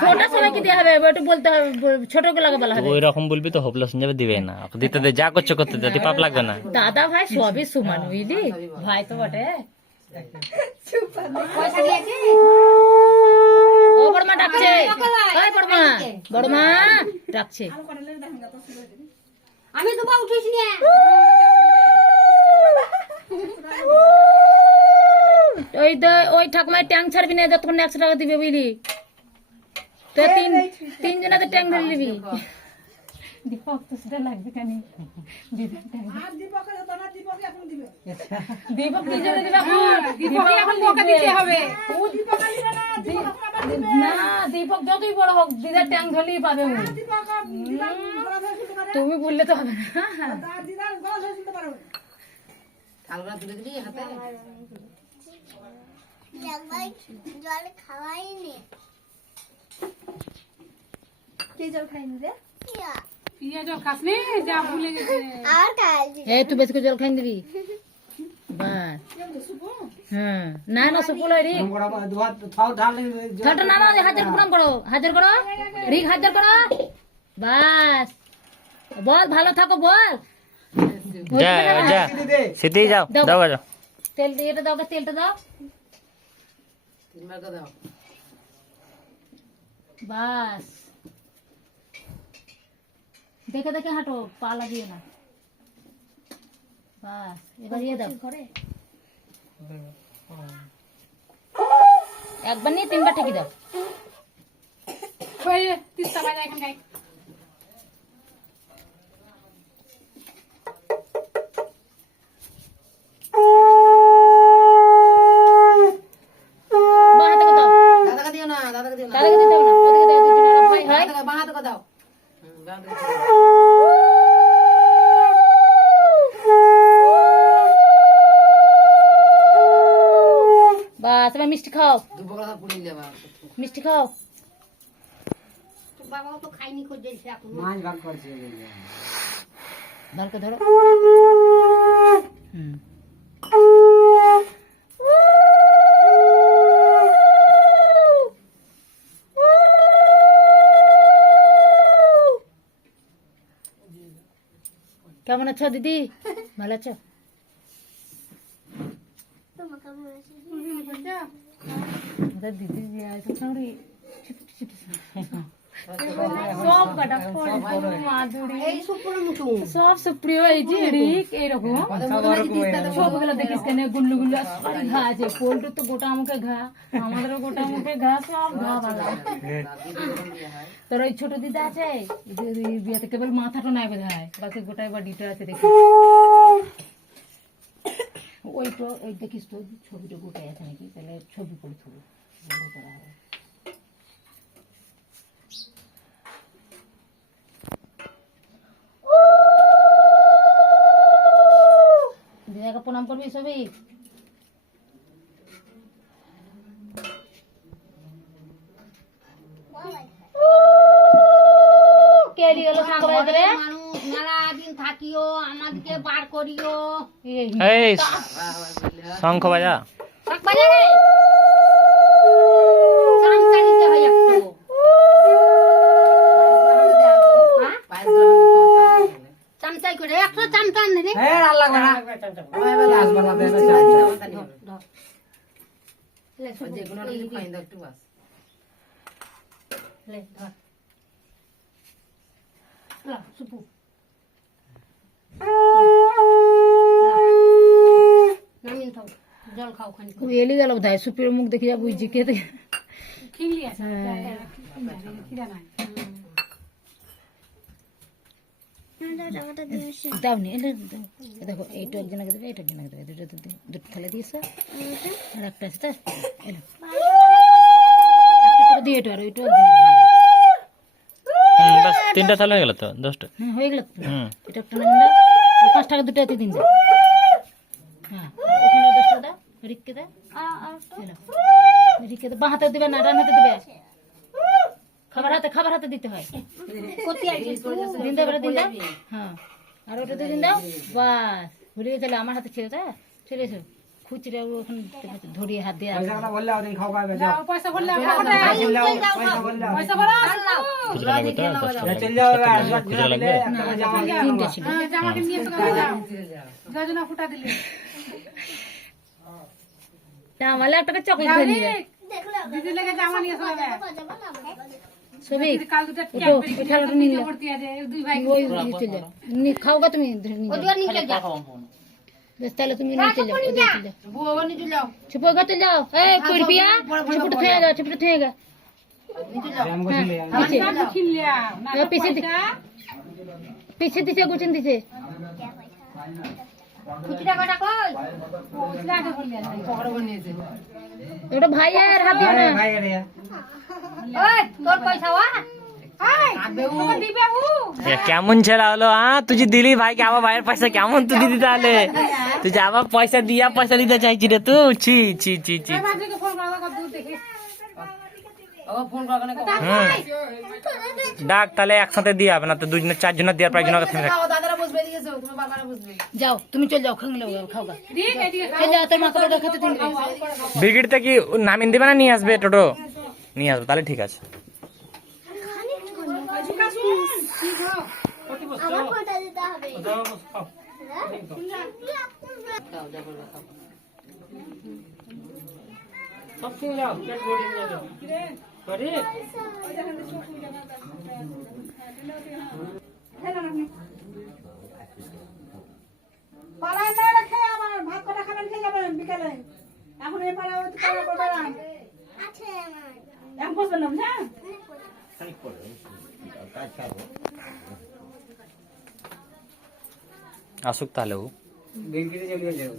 ছোট সবাইকে দেওয়া হবে, একটু বলতে হবে, ছোট গুলাকে বলা হবে। ওই রকম বলবি তো হোপলেস হয়ে যাবে, দিবে না। দিতে দে, যা করছে করতে দে, পাপ লাগবে না। দাদা ভাই সবই সমান, বুঝলি ভাই তো বটে। ও বড়মা ডাকছে, ওই বড়মা, বড়মা ডাকছে। আমি তো বা উঠিস না। ওই ঠাকুমায় ট্যাং ছাড়বি না যতক্ষণ 100 টাকা দিবে, বুঝলি তো। তিনজনাতে ট্যাং ধরে নিবি। দীপক তো সেটা লাগবে কেন? দীপক কি জন্য দিবে? না, দীপক যতই বড় হোক দিদার ট্যাং ধরলেই পাবে। তুমি বললে তো হবে না। জল খাওয়াইনি, জল খাইনি রে। তুই বেশি করে জল খাই দিবি। হ্যাঁ, না না সুপুল রিক থাটা নামা, হাজার প্রণাম করো, হাজার করো রিক, হাজার করো। বাস বল, ভালো থাকো বল। যা যা সেটাই যাও, দাও যাও। তেল দিয়ে এটা দাও, তেলটা দাও। বাস দেখে দেখে হাঁটো, পা লাগিয়ে না। বাস এবার ইয়ে দাও, একবার নিয়ে 3বার ঠেকি দাও। দাদাকে দিতে হবে না, ওদিকে দাও, দুজনের ভাই হয়। বাস এবার মিষ্টি খাও, মিষ্টি খাও। বাবাও তো খাইনি, খোঁজ এখন মাছ ভাগ করছে। ধরকে ধরো। কেমন আছো দিদি? ভালো আছো? দিদি সব সুপ্রিয় হয়েছে এইরকম সবগুলো দেখিস কেন, গুল্লু গুল্লু ঘা আছে। পোল্ট্রি তো গোটা মুখে ঘা, আমাদেরও গোটা মুখে ঘা, সব ঘা ভালো। তোর ওই ছোট দিদা আছে, বিয়েতে কেবল মাথাটা নাই বোধ হয়, বাকি গোটাই বডিটা আছে দেখি। ওই তো ওই দেখিস তো ছবিটা গোটাই আছে নাকি, তাহলে ছবি করে থবো, বড় করা হবে। দিদাকে প্রণাম করবি সবই। কেলি গেল সাংবাদিকরে, মেলা দিন থাকিও, আমাদেরকে বার করিও। এই শঙ্খ বাজা, চামচা দিতে হয় একটু। চামচাই করে 100 চামচা আনলে রে। আর লাগবে না। জল খাও খানি। এলি গেল বোধ হয়, সুপির মুখ দেখে যা বুঝছি কে দাও নি। দেখো এইটু একজনকে দেবে, এইটা একজনকে দেবে, দুটো থালে দিয়েছে, আর একটা আছে। এলো একটা করে দিয়ে আর ওইটু বাস 3টা থালা হয়ে গেল তো, 10টা। হ্যাঁ হয়ে গেল তো। এটা একটা নাম দাও, 5 টাকা দুটাতে দিন দাও। হ্যাঁ ওখানে 10 টাকা দাও, রিককে দাও, রিককে দাও। বাঁ হাতে দিবে না, ডান হাতে দিবে। খাবার হাতে দিতে হয়। দিন দাও, দিন দাও। হ্যাঁ আর ওটা দিন দাও। বাস ভুলে গেছিলে, আমার হাতে ছেড়ে দাও, চলে এসো। খুচরা ওখানে ধরিয়ে হাত দিয়ে পয়সা কথা বললে ওদিন খাও খাবে যাও পয়সা বললে পয়সা বললে খুচরা লাগবে তো 10 টাকা চল যাও খুচরা লাগবে একটা জামা নিয়ে তিনটে ছিল জামাকে নিয়ে তো যাও গজনা ফুটা দিলে তা আমার 1 টাকা চকলেট খেয়ে নিবে দিদি লেগে জামা নিয়ে চলে সবই কাল দুটো উঠালো নিলে ভর্তি আছে দুই ভাই ওই চলে খাওগা তুমি ওদিকে নিচে যা বেশ তাহলে তুমি নিয়ে চলে যাও ওদিকে চলে যাও বুয়া নিচে যাও छुपो गा तो जाओ ए कुर्पिया छुपट थेगा हमको ले पीछे খিলিয়া না पीछे पीछे दिसे गुचन दिसे খুচরা কটা কই উঠলা আগে বললিয়া পকড় বনিয়েছে ওটা ভাই আর হাত দিও না भाई रे ওই তোর পয়সা ওয়া ওকে দিবে ও এ কেমন ছেড়া হলো তুই দিলি ভাইকে আমার ভাইয়ের পয়সা কেমন তুই দিদি তাহলে তুই যে আবার পয়সা দিয়া পয়সা দিতে চাইছি রে তুই ছি ছি ছি ছি মাঝিকে ফোন করা কত দূর দেখি ডাক তাহলে একসাথে দিয়ে হবে না তো দুজনের চারজনের দেওয়ার প্রায় জনের থেমে जाओ तुम चल जाओ खंग लो खाओगा ঠিক এদিকে चल जाओ তোর মাকে বড় খেতে দিন ব্রিগেডতে কি নামিন দিবে না নিয়ে আসবে টোটো নিয়ে আসবে তাহলে ঠিক আছে পাড়ায় না রেখে আবার ভাত কটা খাবেন খেয়ে যাবেন বিকালে এখন এই পাড়া ওই পাড়া করবেন এখন বসবেন না হ্যাঁ আসুক তাহলে ও ব্যাংকে চলে যাও